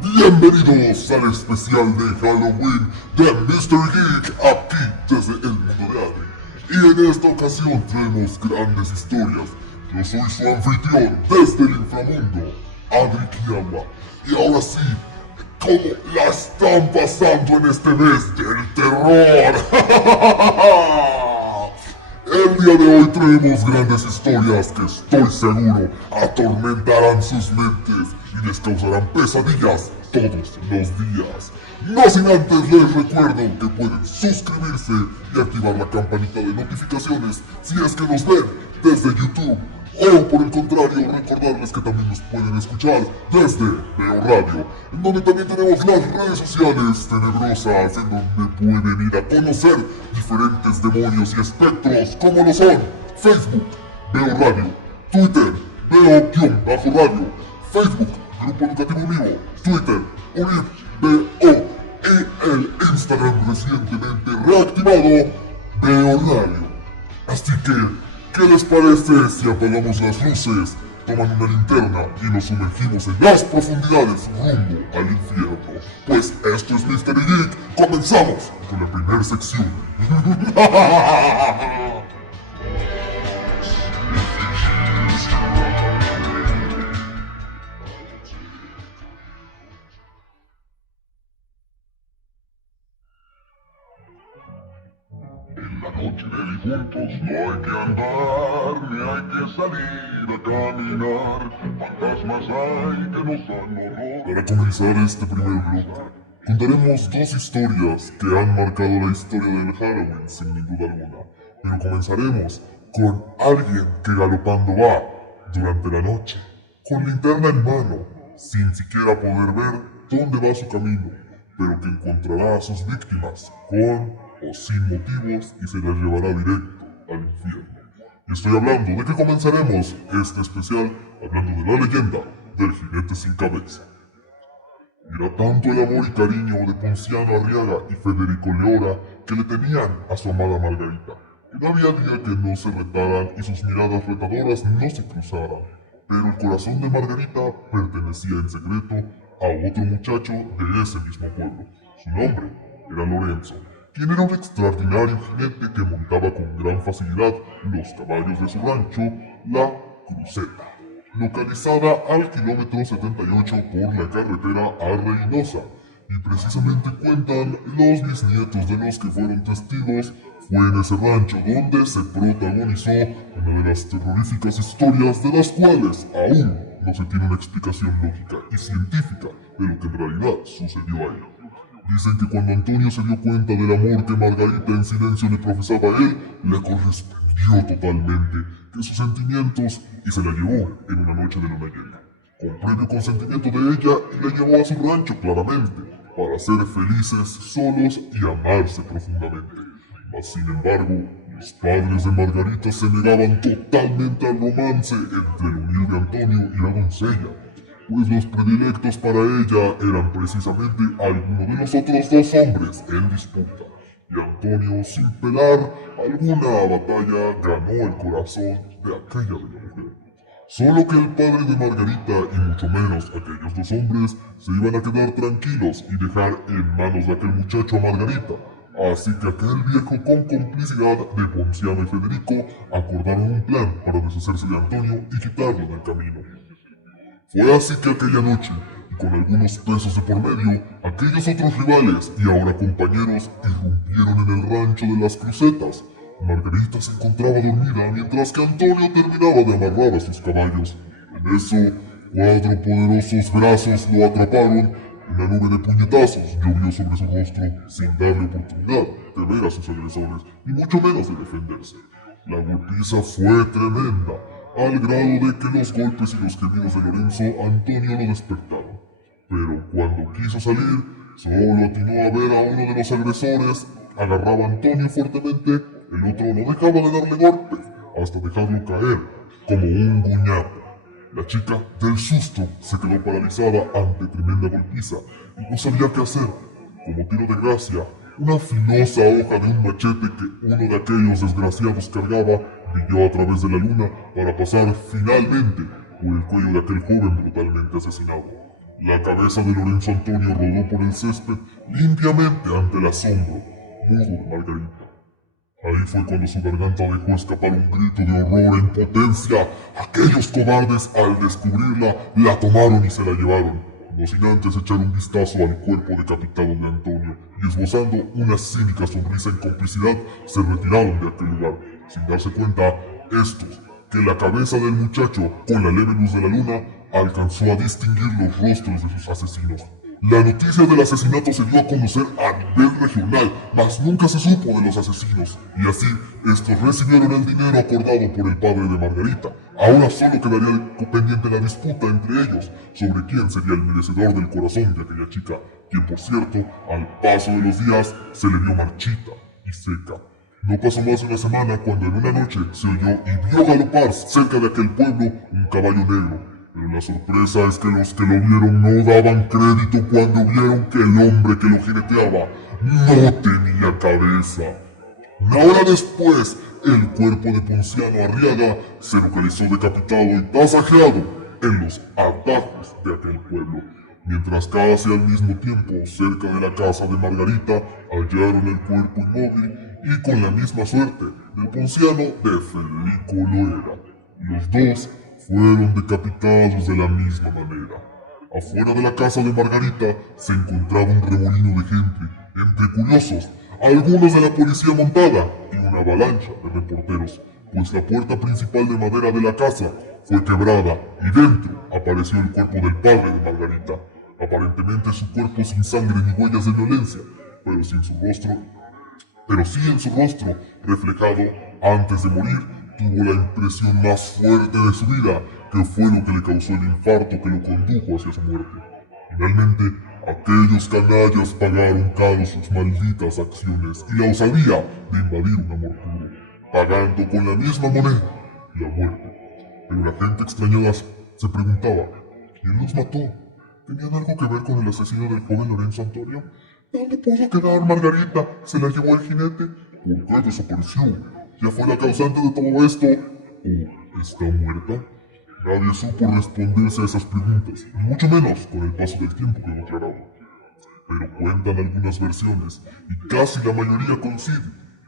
Bienvenidos al especial de Halloween de Mr. Geek, aquí desde el mundo de Adri. Y en esta ocasión tenemos grandes historias. Yo soy su anfitrión desde el inframundo, Adri Kiyawa. Y ahora sí, ¿cómo la están pasando en este mes del terror? El día de hoy traemos grandes historias que estoy seguro atormentarán sus mentes y les causarán pesadillas todos los días. No sin antes les recuerdo que pueden suscribirse y activar la campanita de notificaciones si es que nos ven desde YouTube. O por el contrario, recordarles que también nos pueden escuchar desde Veo Radio, en donde también tenemos las redes sociales tenebrosas, en donde pueden ir a conocer diferentes demonios y espectros, como lo son Facebook, Veo Radio, Twitter, Veo-Radio, Facebook, Grupo Educativo Univo, Twitter, Unir, Veo, y el Instagram recientemente reactivado, Veo Radio. Así que, ¿qué les parece si apagamos las luces, toman una linterna y nos sumergimos en las profundidades rumbo al infierno? Pues esto es Mystery Geek. Comenzamos con la primera sección. En la noche de difuntos no hay que andar, ni hay que salir a caminar. Fantasmas hay que nos dan horror. Para comenzar este primer bloque, contaremos dos historias que han marcado la historia del Halloween sin duda alguna. Pero comenzaremos con alguien que galopando va durante la noche, con linterna en mano, sin siquiera poder ver dónde va su camino, pero que encontrará a sus víctimas con o sin motivos y se las llevará directo al infierno. Y estoy hablando de que comenzaremos este especial hablando de la leyenda del jinete sin cabeza. Era tanto el amor y cariño de Ponciano Arriaga y Federico Leora que le tenían a su amada Margarita, que no había día que no se retaran y sus miradas retadoras no se cruzaran. Pero el corazón de Margarita pertenecía en secreto a otro muchacho de ese mismo pueblo. Su nombre era Lorenzo, quien era un extraordinario jinete que montaba con gran facilidad los caballos de su rancho, la Cruceta, localizada al kilómetro 78 por la carretera a Reynosa. Y precisamente cuentan los bisnietos de los que fueron testigos, fue en ese rancho donde se protagonizó una de las terroríficas historias de las cuales aún no se tiene una explicación lógica y científica de lo que en realidad sucedió ahí. Dicen que cuando Antonio se dio cuenta del amor que Margarita en silencio le profesaba a él, le correspondió totalmente que sus sentimientos y se la llevó en una noche de luna llena, con previo consentimiento de ella, y la llevó a su rancho claramente, para ser felices solos y amarse profundamente. Mas sin embargo, los padres de Margarita se negaban totalmente al romance entre el humilde Antonio y la doncella, pues los predilectos para ella eran precisamente algunos de los otros dos hombres en disputa, y Antonio, sin pelar alguna batalla, ganó el corazón de aquella bella mujer. Solo que el padre de Margarita, y mucho menos aquellos dos hombres, se iban a quedar tranquilos y dejar en manos de aquel muchacho a Margarita. Así que aquel viejo, con complicidad de Ponciano y Federico, acordaron un plan para deshacerse de Antonio y quitarlo del camino. Fue así que aquella noche, y con algunos pesos de por medio, aquellos otros rivales y ahora compañeros irrumpieron en el rancho de las Crucetas. Margarita se encontraba dormida mientras que Antonio terminaba de amarrar a sus caballos. En eso, 4 poderosos brazos lo atraparon. Una nube de puñetazos llovió sobre su rostro sin darle oportunidad de ver a sus agresores, y mucho menos de defenderse. La golpiza fue tremenda, al grado de que los golpes y los gemidos de Lorenzo Antonio lo despertaron. Pero cuando quiso salir, solo atinó a ver a uno de los agresores, agarraba a Antonio fuertemente, el otro no dejaba de darle golpes, hasta dejarlo caer como un guñapo. La chica, del susto, se quedó paralizada ante tremenda golpiza y no sabía qué hacer. Como tiro de gracia, una filosa hoja de un machete que uno de aquellos desgraciados cargaba brilló a través de la luna para pasar finalmente por el cuello de aquel joven brutalmente asesinado. La cabeza de Lorenzo Antonio rodó por el césped limpiamente ante el asombro mudo de Margarita. Ahí fue cuando su garganta dejó escapar un grito de horror e impotencia. Aquellos cobardes, al descubrirla, la tomaron y se la llevaron, no sin antes echar un vistazo al cuerpo decapitado de Antonio, y esbozando una cínica sonrisa en complicidad, se retiraron de aquel lugar, sin darse cuenta estos que la cabeza del muchacho, con la leve luz de la luna, alcanzó a distinguir los rostros de sus asesinos. La noticia del asesinato se dio a conocer a nivel regional, mas nunca se supo de los asesinos, y así estos recibieron el dinero acordado por el padre de Margarita. Ahora solo quedaría pendiente la disputa entre ellos sobre quién sería el merecedor del corazón de aquella chica, quien por cierto, al paso de los días, se le vio marchita y seca. No pasó más de una semana cuando en una noche se oyó y vio galopar cerca de aquel pueblo un caballo negro. Pero la sorpresa es que los que lo vieron no daban crédito cuando vieron que el hombre que lo jineteaba no tenía cabeza. Una hora después, el cuerpo de Ponciano Arriaga se localizó decapitado y tasajeado en los atajos de aquel pueblo, mientras casi al mismo tiempo, cerca de la casa de Margarita, hallaron el cuerpo inmóvil y con la misma suerte del Ponciano de Federico Loera. Los dos fueron decapitados de la misma manera. Afuera de la casa de Margarita se encontraba un remolino de gente, entre curiosos, algunos de la policía montada y una avalancha de reporteros, pues la puerta principal de madera de la casa fue quebrada y dentro apareció el cuerpo del padre de Margarita. Aparentemente su cuerpo sin sangre ni huellas de violencia, pero sí en su rostro reflejado antes de morir, tuvo la impresión más fuerte de su vida, que fue lo que le causó el infarto que lo condujo hacia su muerte. Finalmente, aquellos canallas pagaron caro sus malditas acciones y la osadía de invadir un amor puro, pagando con la misma moneda la muerte. Pero la gente extrañada se preguntaba, ¿quién los mató? ¿Tenían algo que ver con el asesino del joven Lorenzo Antonio? ¿Dónde pudo quedar Margarita? ¿Se la llevó el jinete? ¿Por qué desapareció? ¿Ya fue la causante de todo esto? ¿O está muerta? Nadie supo responderse a esas preguntas, ni mucho menos con el paso del tiempo que lo aclaraba. Pero cuentan algunas versiones, y casi la mayoría coincide,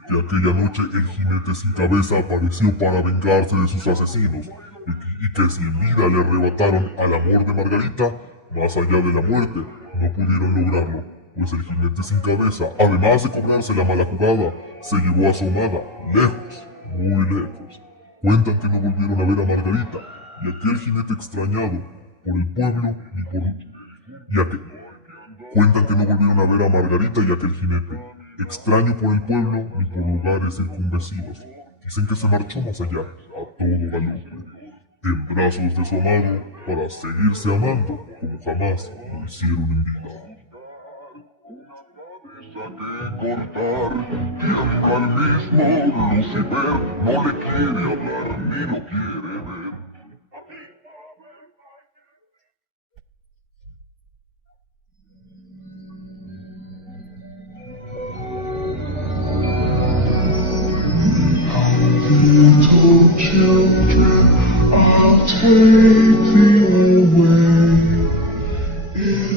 que aquella noche el jinete sin cabeza apareció para vengarse de sus asesinos, y que si en vida le arrebataron al amor de Margarita, más allá de la muerte, no pudieron lograrlo, pues el jinete sin cabeza, además de cobrarse la mala jugada, se llevó a su amada lejos, muy lejos. Cuentan que no volvieron a ver a Margarita, y aquel jinete extrañado por el pueblo cuentan que no volvieron a ver a Margarita y aquel jinete, extraño por el pueblo y por lugares circunvecinos. Dicen que se marchó más allá, a todo galope, en brazos de su amado, para seguirse amando como jamás lo hicieron en vida. Que cortar, tiembla al mismo Lucifer, no le quiere hablar ni lo quiere ver. Little children, I'll take thee away.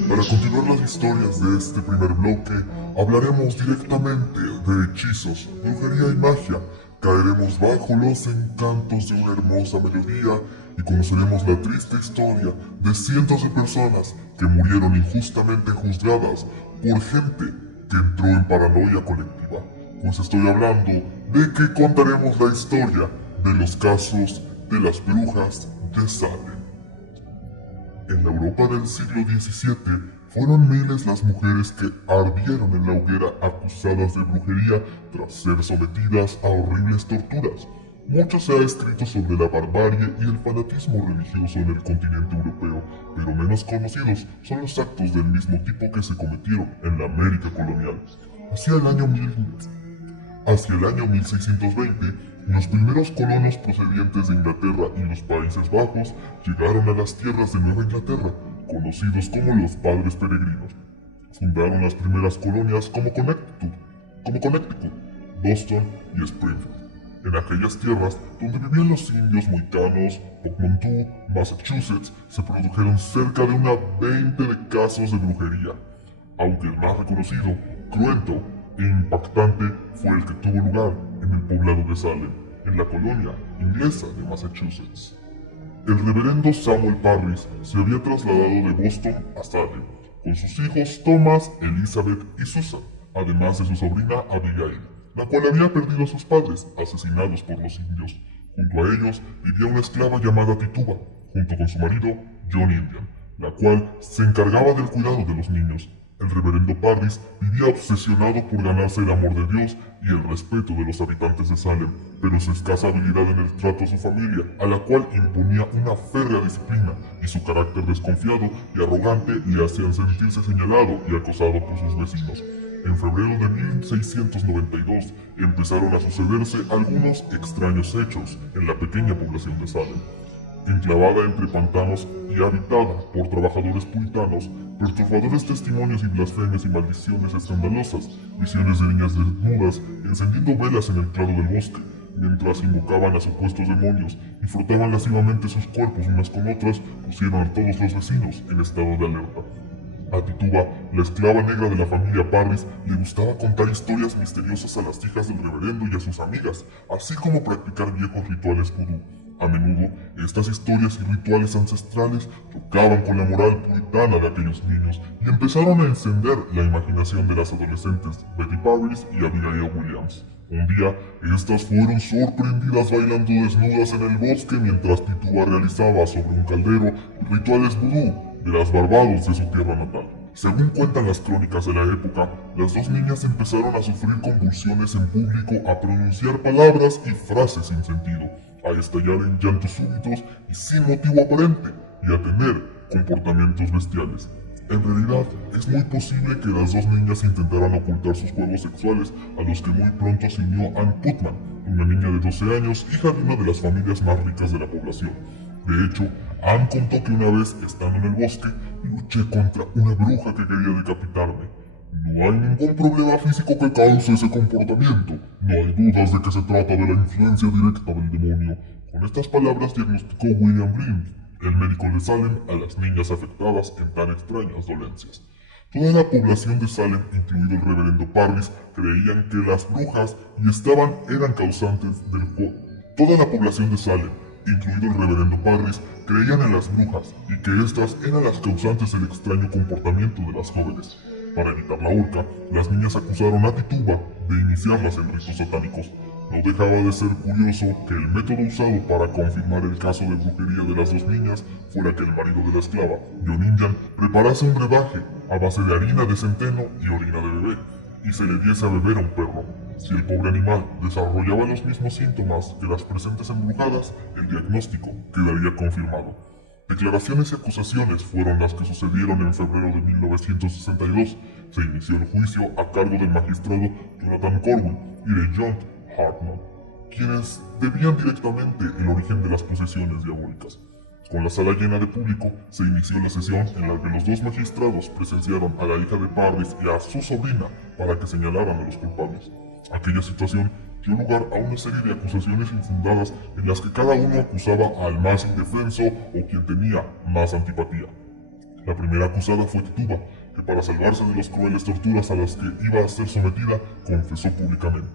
Para continuar las historias de este primer bloque, hablaremos directamente de hechizos, brujería y magia. Caeremos bajo los encantos de una hermosa melodía y conoceremos la triste historia de cientos de personas que murieron injustamente juzgadas por gente que entró en paranoia colectiva. Pues estoy hablando de que contaremos la historia de los casos de las brujas de Salem. En la Europa del siglo XVII fueron miles las mujeres que ardieron en la hoguera acusadas de brujería tras ser sometidas a horribles torturas. Mucho se ha escrito sobre la barbarie y el fanatismo religioso en el continente europeo, pero menos conocidos son los actos del mismo tipo que se cometieron en la América colonial. Hacia el año 1620, los primeros colonos procedientes de Inglaterra y los Países Bajos llegaron a las tierras de Nueva Inglaterra, conocidos como los Padres Peregrinos. Fundaron las primeras colonias como Connecticut, Boston y Springfield. En aquellas tierras donde vivían los indios mohicanos, Pocmontú, Massachusetts, se produjeron cerca de una 20 de casos de brujería, aunque el más reconocido, cruento e impactante fue el que tuvo lugar en el poblado de Salem, en la colonia inglesa de Massachusetts. El reverendo Samuel Parris se había trasladado de Boston a Salem, con sus hijos Thomas, Elizabeth y Susan, además de su sobrina Abigail, la cual había perdido a sus padres asesinados por los indios. Junto a ellos vivía una esclava llamada Tituba, junto con su marido John Indian, la cual se encargaba del cuidado de los niños. El reverendo Parris vivía obsesionado por ganarse el amor de Dios y el respeto de los habitantes de Salem, pero su escasa habilidad en el trato a su familia, a la cual imponía una férrea disciplina, y su carácter desconfiado y arrogante le hacían sentirse señalado y acosado por sus vecinos. En febrero de 1692 empezaron a sucederse algunos extraños hechos en la pequeña población de Salem. Enclavada entre pantanos y habitada por trabajadores puritanos, perturbadores testimonios y blasfemias y maldiciones escandalosas, visiones de niñas desnudas encendiendo velas en el claro del bosque, mientras invocaban a supuestos demonios y frotaban lascivamente sus cuerpos unas con otras, pusieron a todos los vecinos en estado de alerta. A Tituba, la esclava negra de la familia Parris, le gustaba contar historias misteriosas a las hijas del reverendo y a sus amigas, así como practicar viejos rituales vudú. A menudo, estas historias y rituales ancestrales chocaban con la moral puritana de aquellos niños y empezaron a encender la imaginación de las adolescentes Betty Parris y Abigail Williams. Un día, estas fueron sorprendidas bailando desnudas en el bosque mientras Tituba realizaba sobre un caldero rituales vudú de las Barbados de su tierra natal. Según cuentan las crónicas de la época, las dos niñas empezaron a sufrir convulsiones en público, a pronunciar palabras y frases sin sentido, a estallar en llantos súbitos y sin motivo aparente, y a tener comportamientos bestiales. En realidad, es muy posible que las dos niñas intentaran ocultar sus juegos sexuales, a los que muy pronto se unió Ann Putman, una niña de 12 años, hija de una de las familias más ricas de la población. De hecho, Ann contó que una vez, estando en el bosque, luché contra una bruja que quería decapitarme. No hay ningún problema físico que cause ese comportamiento. No hay dudas de que se trata de la influencia directa del demonio. Con estas palabras diagnosticó William Blind, el médico de Salem, a las niñas afectadas en tan extrañas dolencias. Toda la población de Salem, incluido el reverendo Parris, creían que las brujas eran causantes del juego. Toda la población de Salem, incluido el reverendo Parris, creían en las brujas y que éstas eran las causantes del extraño comportamiento de las jóvenes. Para evitar la horca, las niñas acusaron a Tituba de iniciarlas en ritos satánicos. No dejaba de ser curioso que el método usado para confirmar el caso de brujería de las dos niñas fuera que el marido de la esclava, John Indian, preparase un brebaje a base de harina de centeno y orina de bebé, y se le diese a beber a un perro. Si el pobre animal desarrollaba los mismos síntomas que las presentes embrujadas, el diagnóstico quedaría confirmado. Declaraciones y acusaciones fueron las que sucedieron en febrero de 1962. Se inició el juicio a cargo del magistrado Jonathan Corwin y de John Hartman, quienes debían directamente el origen de las posesiones diabólicas. Con la sala llena de público, se inició la sesión en la que los dos magistrados presenciaron a la hija de Parris y a su sobrina para que señalaran a los culpables. Aquella situación dio lugar a una serie de acusaciones infundadas en las que cada uno acusaba al más indefenso o quien tenía más antipatía. La primera acusada fue Tituba, que para salvarse de las crueles torturas a las que iba a ser sometida, confesó públicamente: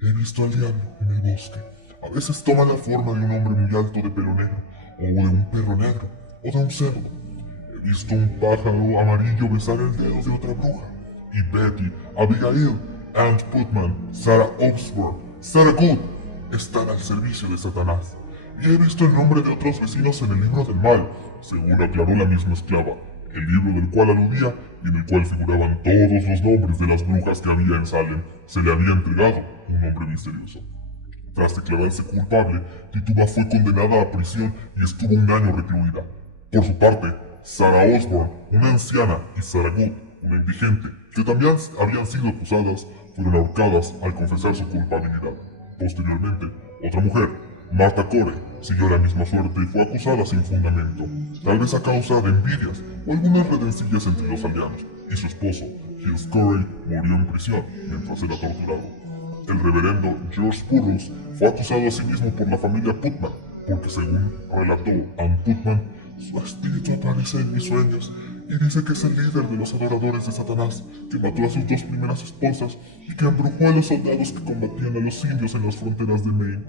«He visto al diablo en el bosque. A veces toma la forma de un hombre muy alto de pelo negro, o de un perro negro, o de un cerdo. He visto un pájaro amarillo besar el dedo de otra bruja. Y Betty, Abigail, Ann Putman, Sarah Osborne, Sarah Good están al servicio de Satanás. Y he visto el nombre de otros vecinos en el libro del mal», según aclaró la misma esclava, el libro del cual aludía y en el cual figuraban todos los nombres de las brujas que había en Salem. Se le había entregado un nombre misterioso. Tras declararse culpable, Tituba fue condenada a prisión y estuvo un año recluida. Por su parte, Sarah Osborne, una anciana, y Sarah Good, una indigente, que también habían sido acusadas, fueron ahorcadas al confesar su culpabilidad. Posteriormente, otra mujer, Martha Corey, siguió la misma suerte y fue acusada sin fundamento, tal vez a causa de envidias o algunas redencillas entre los aldeanos, y su esposo, Hills Corey, murió en prisión mientras era torturado. el reverendo George Burroughs fue acusado a sí mismo por la familia Putman, porque según relató Ann Putman, su espíritu aparece en mis sueños y dice que es el líder de los adoradores de Satanás, que mató a sus dos primeras esposas y que embrujó a los soldados que combatían a los indios en las fronteras de Maine.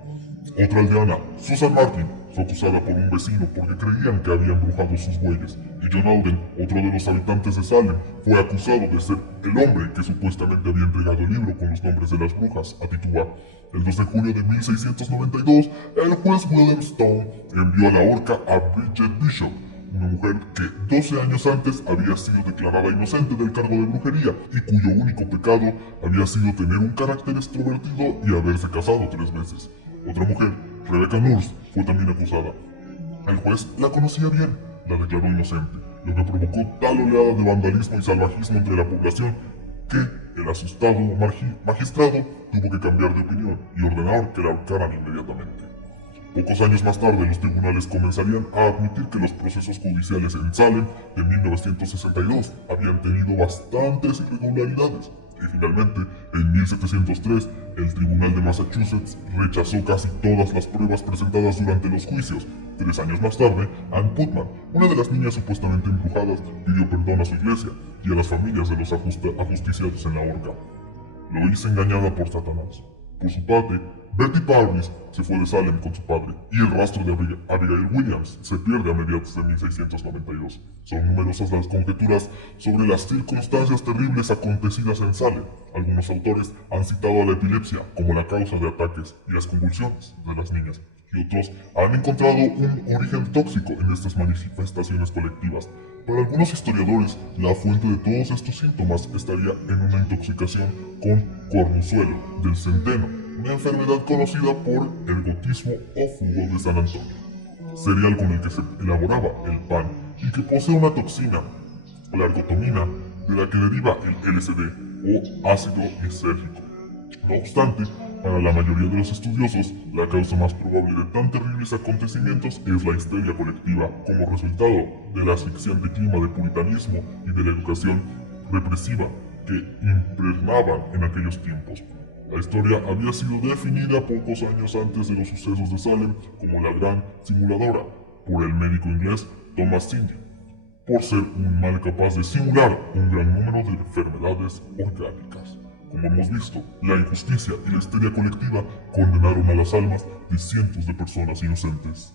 Otra aldeana, Susan Martin, fue acusada por un vecino porque creían que había embrujado sus bueyes, y John Alden, otro de los habitantes de Salem, fue acusado de ser el hombre que supuestamente había entregado el libro con los nombres de las brujas a Tituba. El 2 de julio de 1692, el juez William Stone envió a la horca a Bridget Bishop, una mujer que 12 años antes había sido declarada inocente del cargo de brujería y cuyo único pecado había sido tener un carácter extrovertido y haberse casado 3 veces. Otra mujer, Rebecca Nurse, fue también acusada. El juez la conocía bien, la declaró inocente, lo que provocó tal oleada de vandalismo y salvajismo entre la población que el asustado magistrado tuvo que cambiar de opinión y ordenar que la ahorcaran inmediatamente. Pocos años más tarde, los tribunales comenzarían a admitir que los procesos judiciales en Salem de 1962 habían tenido bastantes irregularidades, y finalmente, en 1703, el Tribunal de Massachusetts rechazó casi todas las pruebas presentadas durante los juicios. 3 años más tarde, Ann Putman, una de las niñas supuestamente embrujadas, pidió perdón a su iglesia y a las familias de los ajusticiados en la horca. Lo hizo engañada por Satanás. Por su parte, Bertie Parvis se fue de Salem con su padre, y el rastro de Abigail Williams se pierde a mediados de 1692. Son numerosas las conjeturas sobre las circunstancias terribles acontecidas en Salem. Algunos autores han citado a la epilepsia como la causa de ataques y las convulsiones de las niñas, y otros han encontrado un origen tóxico en estas manifestaciones colectivas. Para algunos historiadores, la fuente de todos estos síntomas estaría en una intoxicación con cornuzuelo del centeno, una enfermedad conocida por ergotismo o fugo de San Antonio, cereal con el que se elaboraba el pan y que posee una toxina, la ergotomina, de la que deriva el LSD o ácido lisérgico. No obstante, para la mayoría de los estudiosos, la causa más probable de tan terribles acontecimientos es la histeria colectiva como resultado del asfixiante clima de puritanismo y de la educación represiva que impregnaban en aquellos tiempos. La historia había sido definida pocos años antes de los sucesos de Salem como la gran simuladora por el médico inglés Thomas Cindy, por ser un mal capaz de simular un gran número de enfermedades orgánicas. Como hemos visto, la injusticia y la histeria colectiva condenaron a las almas de cientos de personas inocentes.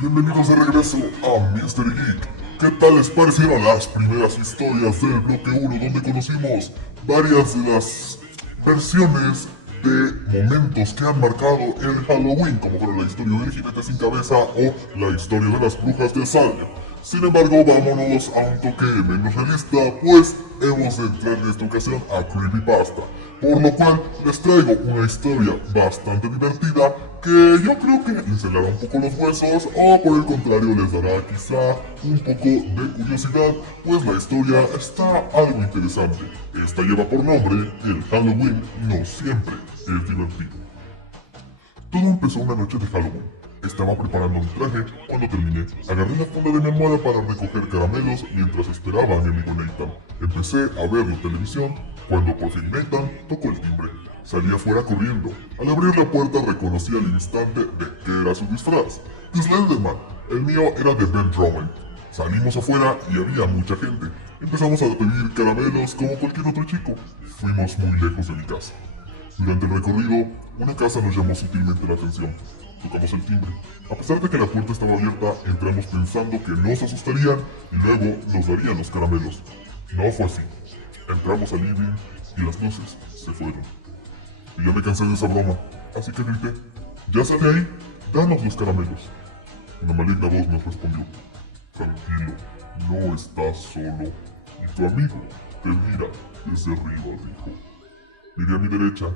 Bienvenidos de regreso a Mystery Geek. ¿Qué tal les parecieron las primeras historias del bloque 1 donde conocimos varias de las versiones de momentos que han marcado el Halloween, como fueron la historia del jinete sin cabeza o la historia de las brujas de Salem? Sin embargo, vámonos a un toque menos realista, pues hemos de entrar en esta ocasión a Creepypasta, por lo cual les traigo una historia bastante divertida que yo creo que les helará un poco los huesos o por el contrario les dará quizá un poco de curiosidad, pues la historia está algo interesante. Esta lleva por nombre El Halloween no siempre es divertido. Todo empezó una noche de Halloween. Estaba preparando mi traje cuando terminé. Agarré la funda de mi almohada para recoger caramelos mientras esperaba a mi amigo Nathan. Empecé a ver la televisión cuando por fin Nathan tocó el timbre. Salí afuera corriendo. Al abrir la puerta reconocí al instante de que era su disfraz. Slenderman. El mío era de Ben Drowen. Salimos afuera y había mucha gente. Empezamos a pedir caramelos como cualquier otro chico. Fuimos muy lejos de mi casa. Durante el recorrido, una casa nos llamó sutilmente la atención. Tocamos el timbre. A pesar de que la puerta estaba abierta, entramos pensando que nos asustarían y luego nos darían los caramelos. No fue así. Entramos al living y las luces se fueron. Y ya me cansé de esa broma, así que grité: «¡Ya sale ahí! ¡Danos los caramelos!». Una maligna voz nos respondió: «Tranquilo, no estás solo, y tu amigo te mira desde arriba», dijo. Miré a mi derecha,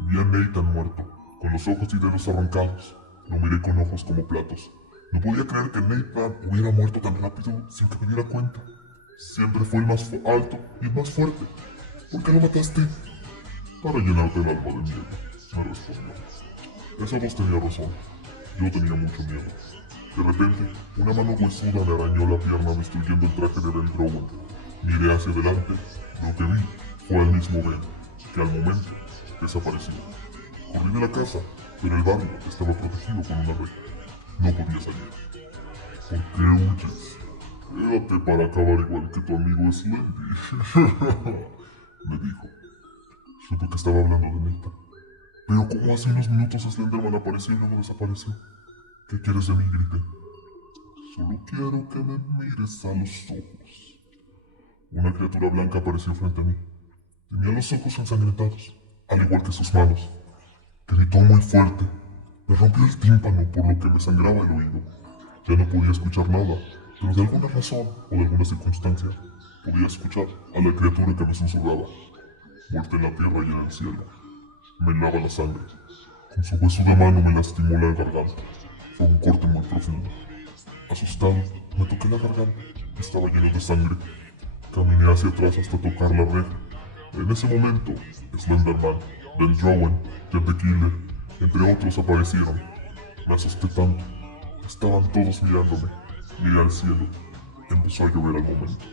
vi a Nathan muerto, con los ojos y dedos arrancados. Lo miré con ojos como platos. No podía creer que Nathan hubiera muerto tan rápido sin que me diera cuenta. Siempre fue el más alto y el más fuerte. ¿Por qué lo mataste? Para llenarte el alma de miedo, me respondió. Esa voz tenía razón. Yo tenía mucho miedo. De repente, una mano huesuda me arañó la pierna destruyendo el traje de Ben Drowen. Miré hacia adelante. Lo que vi fue al mismo Ben, que al momento desapareció. Corrí de la casa, pero el barrio estaba protegido con una reja. No podía salir. ¿Por qué huyes? Quédate para acabar igual que tu amigo Slendy. Me dijo. Supe que estaba hablando de Nathan. Pero como hace unos minutos Slenderman apareció y luego desapareció. ¿Qué quieres de mí? Grité. Solo quiero que me mires a los ojos. Una criatura blanca apareció frente a mí. Tenía los ojos ensangrentados, al igual que sus manos. Gritó muy fuerte. Me rompió el tímpano por lo que me sangraba el oído. Ya no podía escuchar nada, pero de alguna razón o de alguna circunstancia podía escuchar a la criatura que me susurraba. Muerta en la tierra y en el cielo. Me lava la sangre. Con su huesuda mano me lastimó la garganta. Fue un corte muy profundo. Asustado, me toqué la garganta. Estaba lleno de sangre. Caminé hacia atrás hasta tocar la reja. En ese momento, Slenderman, Ben Drowen, Jeff the Killer, entre otros aparecieron. Me asusté tanto. Estaban todos mirándome. Miré al cielo. Empezó a llover al momento.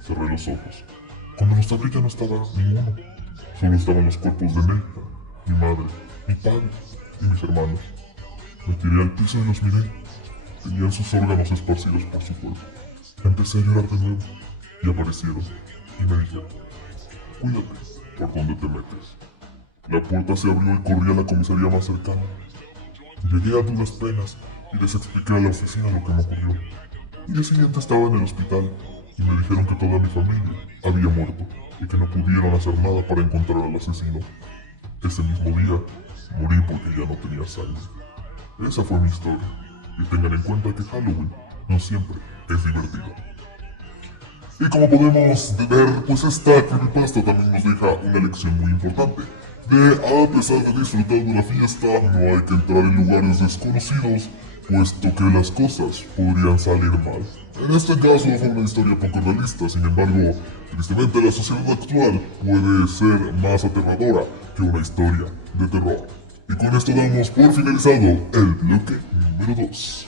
Cerré los ojos. Cuando los abrí ya no estaba ninguno. Solo estaban los cuerpos de Nathan, mi madre, mi padre y mis hermanos. Me tiré al piso y los miré. Tenían sus órganos esparcidos por su cuerpo. Empecé a llorar de nuevo y aparecieron y me dijeron: cuídate por donde te metes. La puerta se abrió y corrí a la comisaría más cercana. Llegué a duras penas y les expliqué a la oficina lo que me ocurrió. El día siguiente estaba en el hospital y me dijeron que toda mi familia había muerto y que no pudieron hacer nada para encontrar al asesino. Ese mismo día morí porque ya no tenía sangre. Esa fue mi historia, y tengan en cuenta que Halloween no siempre es divertido. Y como podemos ver, pues esta creepypasta también nos deja una lección muy importante. A pesar de disfrutar de la fiesta, no hay que entrar en lugares desconocidos, puesto que las cosas podrían salir mal. En este caso fue una historia poco realista, sin embargo, tristemente la sociedad actual puede ser más aterradora que una historia de terror. Y con esto damos por finalizado el bloque número 2.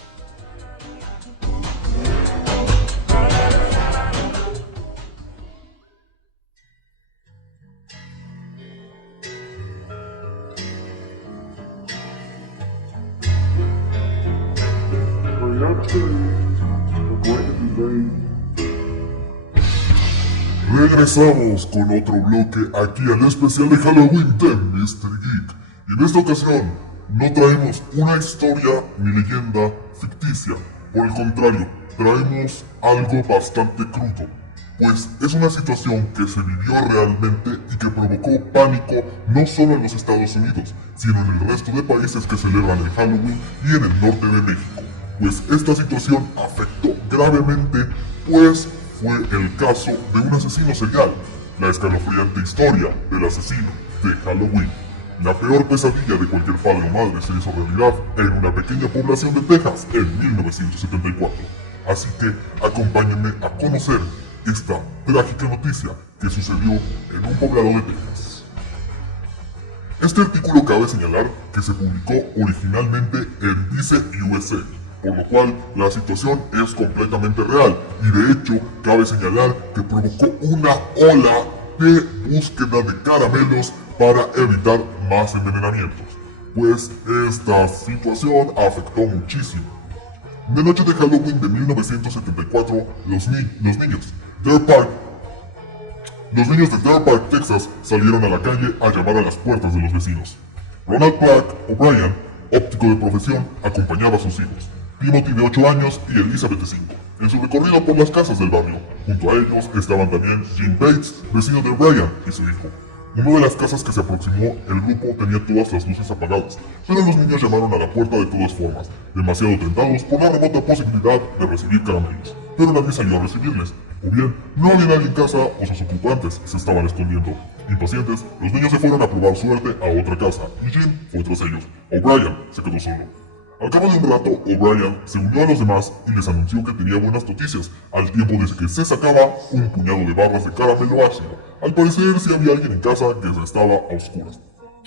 Regresamos con otro bloque aquí al especial de Halloween de Mr. Geek. Y en esta ocasión no traemos una historia ni leyenda ficticia. Por el contrario, traemos algo bastante crudo. Pues es una situación que se vivió realmente y que provocó pánico no solo en los Estados Unidos, sino en el resto de países que celebran el Halloween y en el norte de México. Pues esta situación afectó gravemente, pues fue el caso de un asesino serial, la escalofriante historia del asesino de Halloween. La peor pesadilla de cualquier padre o madre se hizo realidad en una pequeña población de Texas en 1974. Así que acompáñenme a conocer esta trágica noticia que sucedió en un poblado de Texas. Este artículo cabe señalar que se publicó originalmente en Vice USA, por lo cual la situación es completamente real y de hecho cabe señalar que provocó una ola de búsqueda de caramelos para evitar más envenenamientos, pues esta situación afectó muchísimo. En la noche de Halloween de 1974, los niños de Deer Park, Texas, salieron a la calle a llamar a las puertas de los vecinos. Ronald Clark O'Brien, óptico de profesión, acompañaba a sus hijos, Timothy de 8 años y Elizabeth de 5, en su recorrido por las casas del barrio. Junto a ellos estaban también Jim Bates, vecino de Brian, y su hijo. Una de las casas que se aproximó, el grupo tenía todas las luces apagadas, pero los niños llamaron a la puerta de todas formas, demasiado tentados por la remota posibilidad de recibir caramelos, pero nadie salió a recibirles, o bien no había nadie en casa o sus ocupantes se estaban escondiendo. Impacientes, los niños se fueron a probar suerte a otra casa, y Jim fue tras ellos. O'Brien se quedó solo. Al cabo de un rato, O'Brien se unió a los demás y les anunció que tenía buenas noticias, al tiempo de que se sacaba un puñado de barras de caramelo ácido. Al parecer, sí había alguien en casa que estaba a oscuras.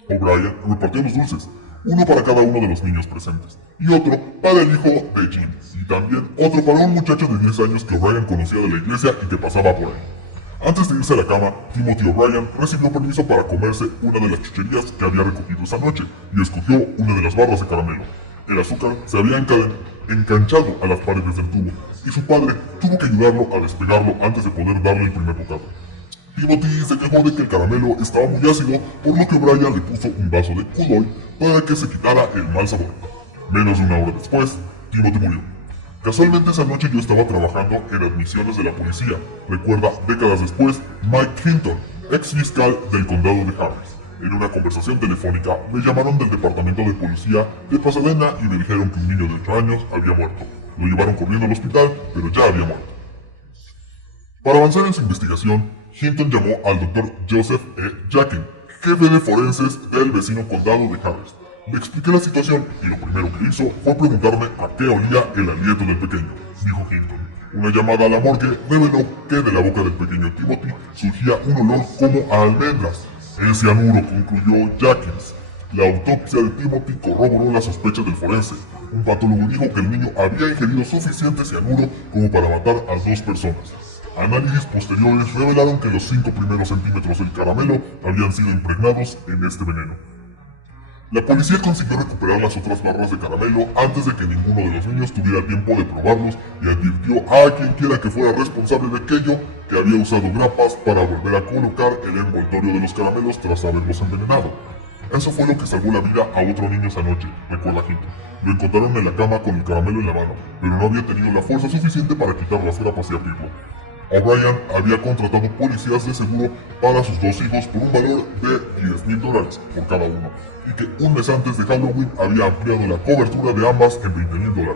O'Brien repartió los dulces, uno para cada uno de los niños presentes, y otro para el hijo de Jim, y también otro para un muchacho de 10 años que O'Brien conocía de la iglesia y que pasaba por ahí. Antes de irse a la cama, Timothy O'Brien recibió permiso para comerse una de las chucherías que había recogido esa noche, y escogió una de las barras de caramelo. El azúcar se había enganchado a las paredes del tubo, y su padre tuvo que ayudarlo a despegarlo antes de poder darle el primer bocado. Timothy se quejó de que el caramelo estaba muy ácido, por lo que O'Brien le puso un vaso de Kool-Aid para que se quitara el mal sabor. Menos de una hora después, Timothy murió. Casualmente esa noche yo estaba trabajando en admisiones de la policía, recuerda décadas después Mike Hinton, ex fiscal del condado de Harris. En una conversación telefónica me llamaron del departamento de policía de Pasadena y me dijeron que un niño de 8 años había muerto. Lo llevaron corriendo al hospital, pero ya había muerto. Para avanzar en su investigación, Hinton llamó al Dr. Joseph E. Jackin, jefe de forenses del vecino condado de Harris. Le expliqué la situación y lo primero que hizo fue preguntarme a qué olía el aliento del pequeño, dijo Hinton. Una llamada a la morgue reveló que de la boca del pequeño Timothy surgía un olor como a almendras. El cianuro, concluyó Jackins. La autopsia de Timothy corroboró las sospechas del forense. Un patólogo dijo que el niño había ingerido suficiente cianuro como para matar a 2 personas. Análisis posteriores revelaron que los 5 primeros centímetros del caramelo habían sido impregnados en este veneno. La policía consiguió recuperar las otras barras de caramelo antes de que ninguno de los niños tuviera tiempo de probarlos y advirtió a quien quiera que fuera responsable de aquello que había usado grapas para volver a colocar el envoltorio de los caramelos tras haberlos envenenado. Eso fue lo que salvó la vida a otro niño esa noche, recuerda Hinton. Lo encontraron en la cama con el caramelo en la mano, pero no había tenido la fuerza suficiente para quitar las grapas y abrirlo. O'Brien había contratado policías de seguro para sus 2 hijos por un valor de $10,000 por cada uno, y que un mes antes de Halloween había ampliado la cobertura de ambas en $20,000.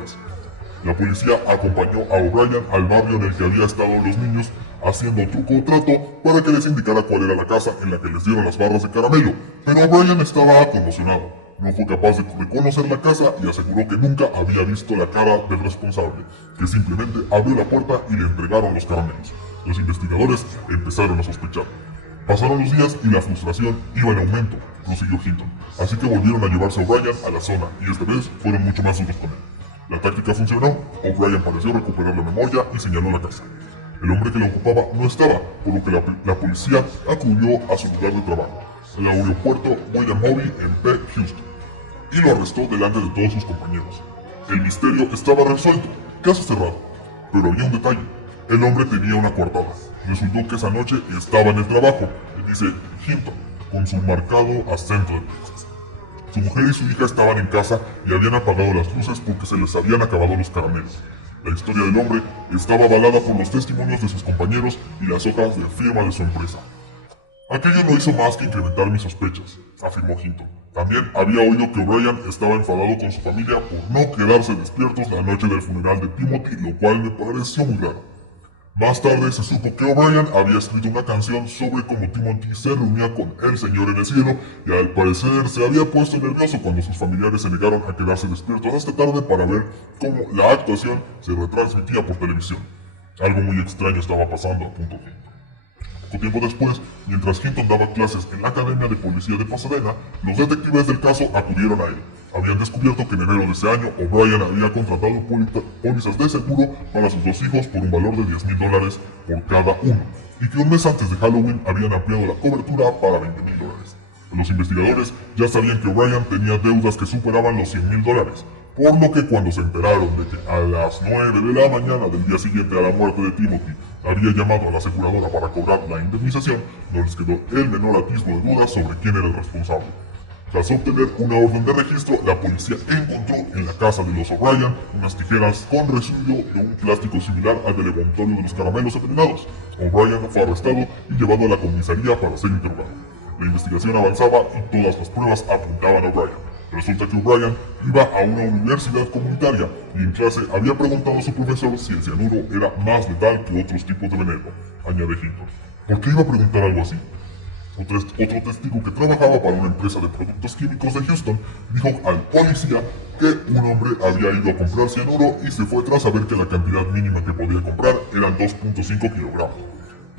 La policía acompañó a O'Brien al barrio en el que habían estado los niños haciendo truco o trato para que les indicara cuál era la casa en la que les dieron las barras de caramelo, pero O'Brien estaba conmocionado. No fue capaz de reconocer la casa y aseguró que nunca había visto la cara del responsable, que simplemente abrió la puerta y le entregaron los caramelos. Los investigadores empezaron a sospechar. Pasaron los días y la frustración iba en aumento, prosiguió Hinton, así que volvieron a llevarse a O'Brien a la zona y esta vez fueron mucho más duros con él. La táctica funcionó, O'Brien pareció recuperar la memoria y señaló la casa. El hombre que la ocupaba no estaba, por lo que la policía acudió a su lugar de trabajo, el aeropuerto William Hobby en Peck, Houston, y lo arrestó delante de todos sus compañeros. El misterio estaba resuelto, caso cerrado, pero había un detalle. El hombre tenía una coartada. Resultó que esa noche estaba en el trabajo, dice Hinton, con su marcado acento de Texas. Su mujer y su hija estaban en casa y habían apagado las luces porque se les habían acabado los caramelos. La historia del hombre estaba avalada por los testimonios de sus compañeros y las hojas de firma de su empresa. Aquello no hizo más que incrementar mis sospechas, afirmó Hinton. También había oído que O'Brien estaba enfadado con su familia por no quedarse despiertos la noche del funeral de Timothy, lo cual me pareció muy raro. Más tarde se supo que O'Brien había escrito una canción sobre cómo Timothy se reunía con el Señor en el cielo y al parecer se había puesto nervioso cuando sus familiares se negaron a quedarse despiertos hasta tarde para ver cómo la actuación se retransmitía por televisión. Algo muy extraño estaba pasando, apuntó Hinton. Poco tiempo después, mientras Hinton daba clases en la Academia de Policía de Pasadena, los detectives del caso acudieron a él. Habían descubierto que en enero de ese año O'Brien había contratado pólizas de seguro para sus 2 hijos por un valor de $10,000 por cada uno, y que un mes antes de Halloween habían ampliado la cobertura para $20,000. Los investigadores ya sabían que O'Brien tenía deudas que superaban los $100,000, por lo que cuando se enteraron de que a las 9 de la mañana del día siguiente a la muerte de Timothy había llamado a la aseguradora para cobrar la indemnización, no les quedó el menor atisbo de duda sobre quién era el responsable. Tras obtener una orden de registro, la policía encontró en la casa de los O'Brien unas tijeras con residuo de un plástico similar al del envoltorio de los caramelos envenenados. O'Brien fue arrestado y llevado a la comisaría para ser interrogado. La investigación avanzaba y todas las pruebas apuntaban a O'Brien. Resulta que O'Brien iba a una universidad comunitaria y en clase había preguntado a su profesor si el cianuro era más letal que otros tipos de veneno, añade Hinton. ¿Por qué iba a preguntar algo así? Otro testigo que trabajaba para una empresa de productos químicos de Houston dijo al policía que un hombre había ido a comprar cianuro y se fue tras saber que la cantidad mínima que podía comprar eran 2.5 kilogramos.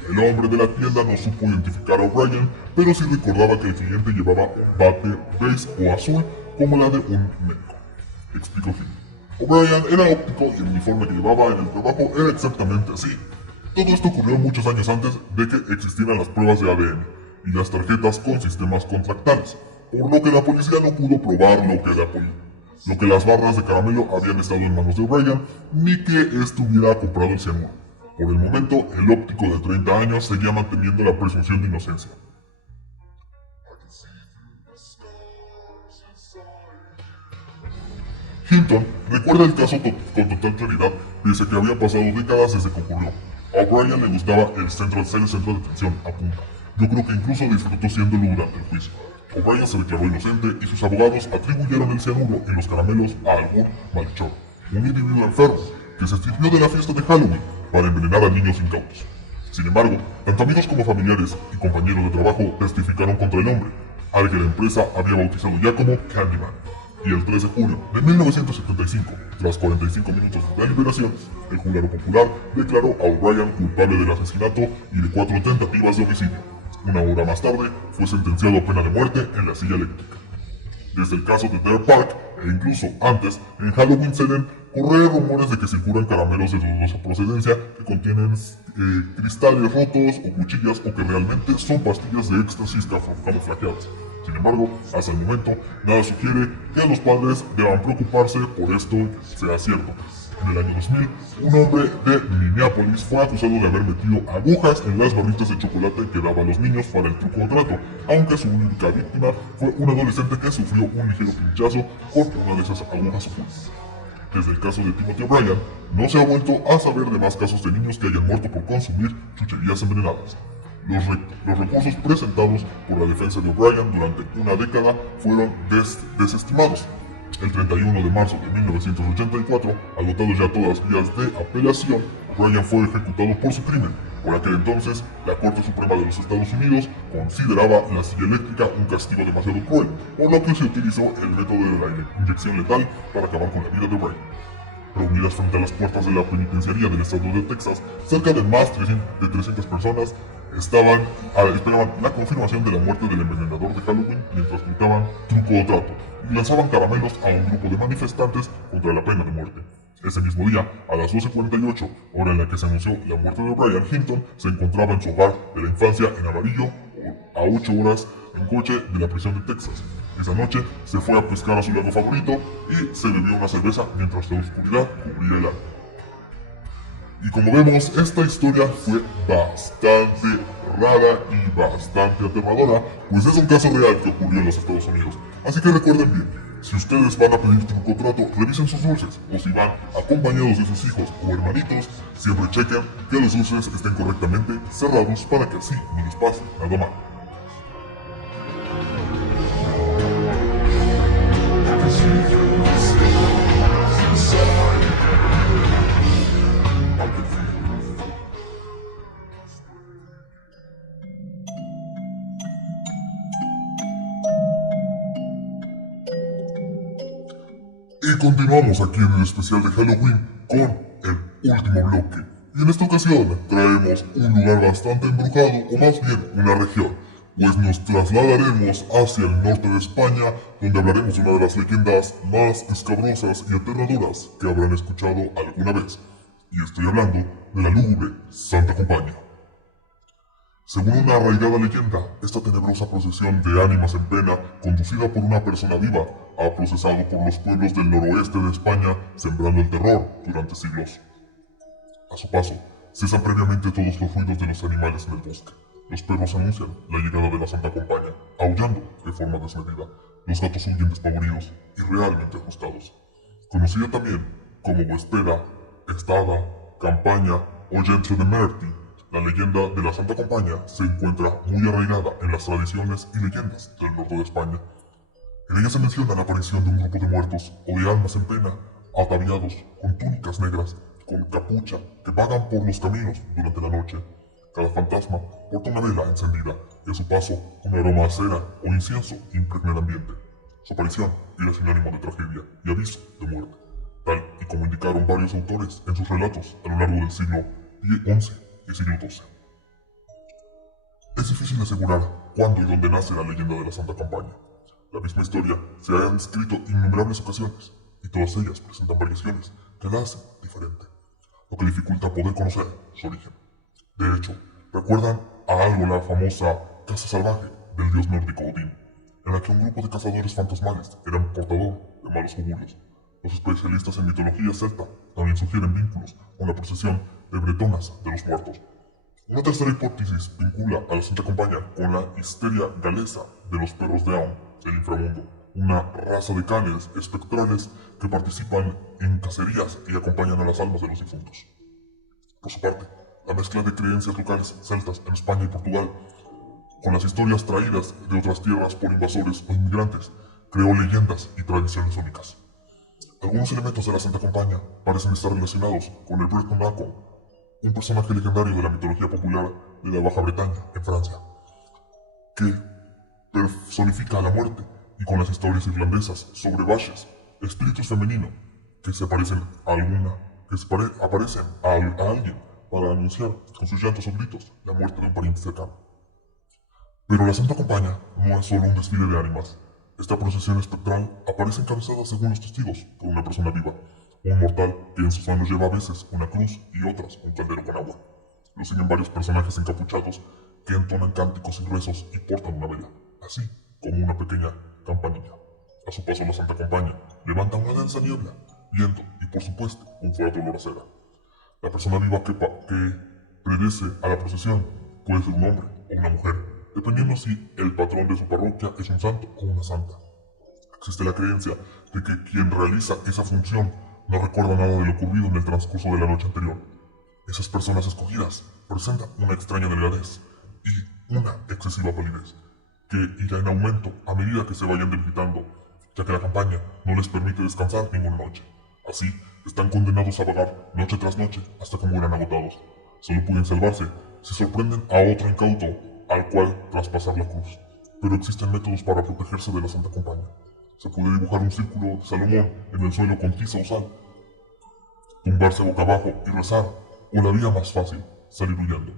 El hombre de la tienda no supo identificar a O'Brien, pero sí recordaba que el cliente llevaba un bate beige o azul como la de un médico. Explicó Jim. O'Brien era óptico y el uniforme que llevaba en el trabajo era exactamente así. Todo esto ocurrió muchos años antes de que existieran las pruebas de ADN y las tarjetas con sistemas contractales, por lo que la policía no pudo probar lo que las barras de caramelo habían estado en manos de O'Brien, ni que éste hubiera comprado el cianuro. Por el momento, el óptico de 30 años seguía manteniendo la presunción de inocencia. Hinton recuerda el caso con total claridad, pese a que había pasado décadas desde que ocurrió. A O'Brien le gustaba ser el centro de atención, apunta. Yo creo que incluso disfrutó siéndolo durante el juicio. O'Brien se declaró inocente y sus abogados atribuyeron el cianuro en los caramelos a algún malhechor, un individuo enfermo, que se sirvió de la fiesta de Halloween para envenenar a niños incautos. Sin embargo, tanto amigos como familiares y compañeros de trabajo testificaron contra el hombre, al que la empresa había bautizado ya como Candyman. Y el 3 de junio de 1975, tras 45 minutos de deliberación, el jurado popular declaró a O'Brien culpable del asesinato y de 4 tentativas de homicidio. Una hora más tarde, fue sentenciado a pena de muerte en la silla eléctrica. Desde el caso de Deer Park, e incluso antes, en Halloween suelen correr rumores de que circulan caramelos de dudosa procedencia que contienen cristales rotos o cuchillas o que realmente son pastillas de éxtasis camuflajeadas. Sin embargo, hasta el momento, nada sugiere que los padres deban preocuparse por esto sea cierto. En el año 2000, un hombre de Minneapolis fue acusado de haber metido agujas en las barritas de chocolate que daba a los niños para el truco o trato, aunque su única víctima fue un adolescente que sufrió un ligero pinchazo con una de esas agujas ocultas. Desde el caso de Timothy O'Brien, no se ha vuelto a saber de más casos de niños que hayan muerto por consumir chucherías envenenadas. Los recursos presentados por la defensa de O'Brien durante una década fueron desestimados. El 31 de marzo de 1984, agotados ya todas las vías de apelación, O'Brien fue ejecutado por su crimen. Por aquel entonces, la Corte Suprema de los Estados Unidos consideraba la silla eléctrica un castigo demasiado cruel, por lo que se utilizó el método de la inyección letal para acabar con la vida de O'Brien. Reunidas frente a las puertas de la penitenciaría del estado de Texas, cerca de más de 300 personas esperaban la confirmación de la muerte del envenenador de Halloween mientras gritaban truco o trato y lanzaban caramelos a un grupo de manifestantes contra la pena de muerte. Ese mismo día, a las 12:48, hora en la que se anunció la muerte de O'Brien, Hinton se encontraba en su hogar de la infancia en Amarillo, a 8 horas en coche de la prisión de Texas. Esa noche se fue a pescar a su lago favorito y se bebió una cerveza mientras la oscuridad cubría el lago. Y como vemos, esta historia fue bastante rara y bastante aterradora, pues es un caso real que ocurrió en los Estados Unidos. Así que recuerden bien, si ustedes van a pedir truco o trato, revisen sus dulces, o si van acompañados de sus hijos o hermanitos, siempre chequen que los dulces estén correctamente cerrados para que así no les pase nada malo. Y continuamos aquí en el especial de Halloween con el último bloque. Y en esta ocasión traemos un lugar bastante embrujado, o más bien una región, pues nos trasladaremos hacia el norte de España, donde hablaremos de una de las leyendas más escabrosas y aterradoras que habrán escuchado alguna vez. Y estoy hablando de la lúgubre Santa Compaña. Según una arraigada leyenda, esta tenebrosa procesión de ánimas en pena, conducida por una persona viva, ha procesado por los pueblos del noroeste de España, sembrando el terror durante siglos. A su paso, cesan previamente todos los ruidos de los animales en el bosque. Los perros anuncian la llegada de la Santa Compañía, aullando de forma desmedida. Los gatos huyen despavoridos y realmente asustados. Conocida también como Huespera, Estada, Campaña o Gente de Merti, la leyenda de la Santa Compañía se encuentra muy arraigada en las tradiciones y leyendas del norte de España. En ella se menciona la aparición de un grupo de muertos o de almas en pena, ataviados con túnicas negras, con capucha, que vagan por los caminos durante la noche. Cada fantasma porta una vela encendida y a su paso un aroma a cera o incienso impregna el ambiente. Su aparición era sinónimo de tragedia y aviso de muerte, tal y como indicaron varios autores en sus relatos a lo largo del siglo XI y siglo XII. Es difícil asegurar cuándo y dónde nace la leyenda de la Santa Campaña. La misma historia se ha escrito innumerables ocasiones y todas ellas presentan variaciones que la hacen diferente, lo que dificulta poder conocer su origen. De hecho, recuerdan a algo la famosa caza salvaje del dios nórdico Odín, en la que un grupo de cazadores fantasmales eran portador de malos augurios. Los especialistas en mitología celta también sugieren vínculos con la procesión de bretonas de los muertos. Una tercera hipótesis vincula a la Santa Compañía con la histeria galesa de los perros de Aon del inframundo, una raza de canes espectrales que participan en cacerías y acompañan a las almas de los difuntos. Por su parte, la mezcla de creencias locales celtas en España y Portugal con las historias traídas de otras tierras por invasores o inmigrantes creó leyendas y tradiciones únicas. Algunos elementos de la Santa Compañía parecen estar relacionados con el Breton Acon, un personaje legendario de la mitología popular de la Baja Bretaña, en Francia, que personifica la muerte, y con las historias irlandesas sobre Bashes, espíritus femeninos que se parecen a aparecen a alguien para anunciar con sus llantos o gritos la muerte de un pariente cercano. Pero la Santa Compañía no es solo un desfile de ánimas. Esta procesión espectral aparece encabezada, según los testigos, por una persona viva, un mortal que en sus manos lleva a veces una cruz y otras un caldero con agua. Lo siguen varios personajes encapuchados que entonan cánticos y rezos y portan una vela, así como una pequeña campanilla. A su paso la Santa Compañía levanta una densa niebla, viento y por supuesto un fuerte olor a cera. La persona viva que predece a la procesión puede ser un hombre o una mujer, dependiendo si el patrón de su parroquia es un santo o una santa. Existe la creencia de que quien realiza esa función no recuerda nada de lo ocurrido en el transcurso de la noche anterior. Esas personas escogidas presentan una extraña delgadez y una excesiva palidez, que irá en aumento a medida que se vayan debilitando, ya que la campaña no les permite descansar ninguna noche. Así, están condenados a vagar noche tras noche hasta que mueran agotados. Solo pueden salvarse si sorprenden a otro incauto al cual traspasar la cruz. Pero existen métodos para protegerse de la Santa Compañía. Se puede dibujar un círculo de Salomón en el suelo con tiza o sal, tumbarse boca abajo y rezar, o la vía más fácil, salir huyendo.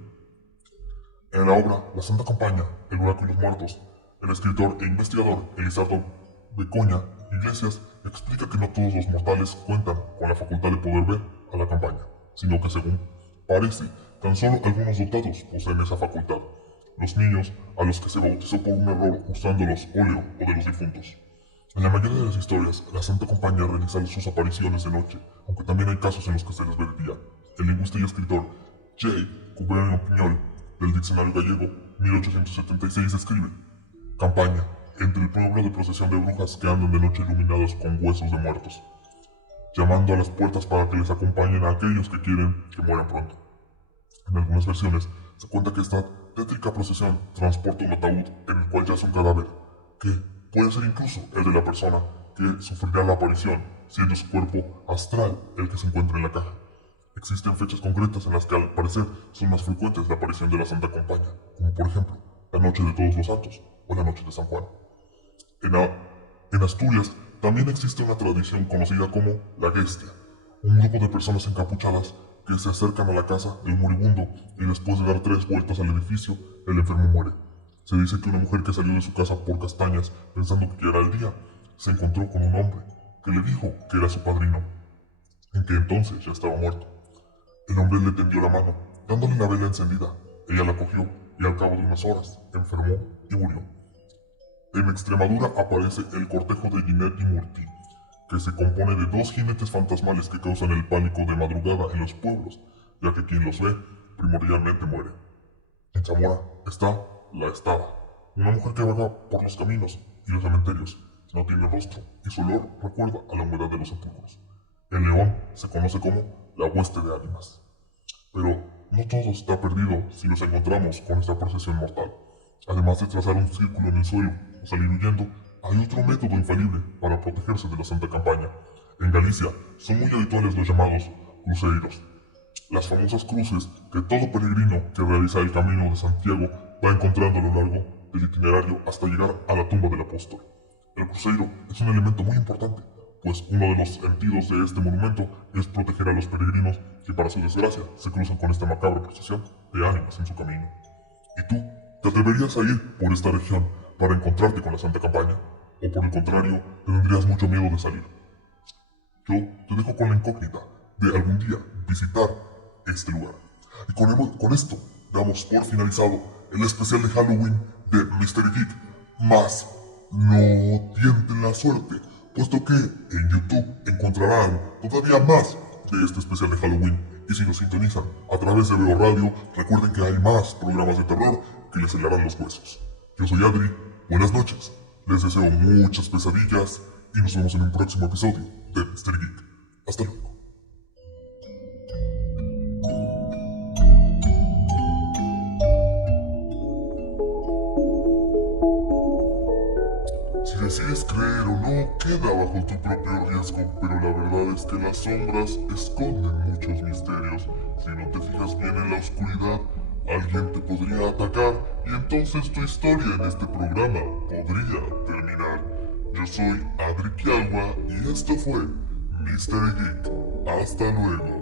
En la obra La Santa Compañía, el oráculo de los muertos, el escritor e investigador Elizardo Becoña Iglesias explica que no todos los mortales cuentan con la facultad de poder ver a la campaña, sino que según parece, tan solo algunos dotados poseen esa facultad, los niños a los que se bautizó por un error usando los óleo o de los difuntos. En la mayoría de las historias, la Santa Compañía realiza sus apariciones de noche, aunque también hay casos en los que se les ve de día. El lingüista y escritor J. Cuberio Piñol, del Diccionario Gallego, 1876, escribe: campaña, entre el pueblo de procesión de brujas que andan de noche iluminadas con huesos de muertos, llamando a las puertas para que les acompañen a aquellos que quieren que mueran pronto. En algunas versiones, se cuenta que esta tétrica procesión transporta un ataúd en el cual yace un cadáver, que puede ser incluso el de la persona que sufrirá la aparición, siendo su cuerpo astral el que se encuentra en la caja. Existen fechas concretas en las que al parecer son más frecuentes la aparición de la Santa Compañía, como por ejemplo la Noche de Todos los Santos o la Noche de San Juan. En Asturias también existe una tradición conocida como la Gestia, un grupo de personas encapuchadas que se acercan a la casa del moribundo y después de dar 3 vueltas al edificio, el enfermo muere. Se dice que una mujer que salió de su casa por castañas pensando que era el día, se encontró con un hombre que le dijo que era su padrino, en que entonces ya estaba muerto. El hombre le tendió la mano, dándole la vela encendida. Ella la cogió y al cabo de unas horas enfermó y murió. En Extremadura aparece el cortejo de Ginette y Murti, que se compone de 2 jinetes fantasmales que causan el pánico de madrugada en los pueblos, ya que quien los ve primordialmente muere. En Zamora está la Estada, una mujer que vaga por los caminos y los cementerios. No tiene rostro y su olor recuerda a la humedad de los sepulcros. En León se conoce como la hueste de ánimas. Pero no todo está perdido si nos encontramos con esta procesión mortal. Además de trazar un círculo en el suelo o salir huyendo, hay otro método infalible para protegerse de la Santa Campaña. En Galicia son muy habituales los llamados cruceiros, las famosas cruces que todo peregrino que realiza el camino de Santiago va encontrando a lo largo del itinerario hasta llegar a la tumba del apóstol. El crucero es un elemento muy importante, pues uno de los sentidos de este monumento es proteger a los peregrinos que para su desgracia se cruzan con esta macabra procesión de ánimas en su camino. ¿Y tú, te atreverías a ir por esta región para encontrarte con la Santa Campaña? ¿O por el contrario, tendrías mucho miedo de salir? Yo te dejo con la incógnita de algún día visitar este lugar. Y con esto damos por finalizado el especial de Halloween de Mr. Geek. Más no tienten la suerte, puesto que en YouTube encontrarán todavía más de este especial de Halloween. Y si nos sintonizan a través de Veo Radio, recuerden que hay más programas de terror que les helarán los huesos. Yo soy Adri, buenas noches, les deseo muchas pesadillas y nos vemos en un próximo episodio de Mr. Geek. Hasta luego. Si decides creer o no, queda bajo tu propio riesgo, pero la verdad es que las sombras esconden muchos misterios. Si no te fijas bien en la oscuridad, alguien te podría atacar y entonces tu historia en este programa podría terminar. Yo soy Adri Piagua y esto fue Mr. Geek. Hasta luego.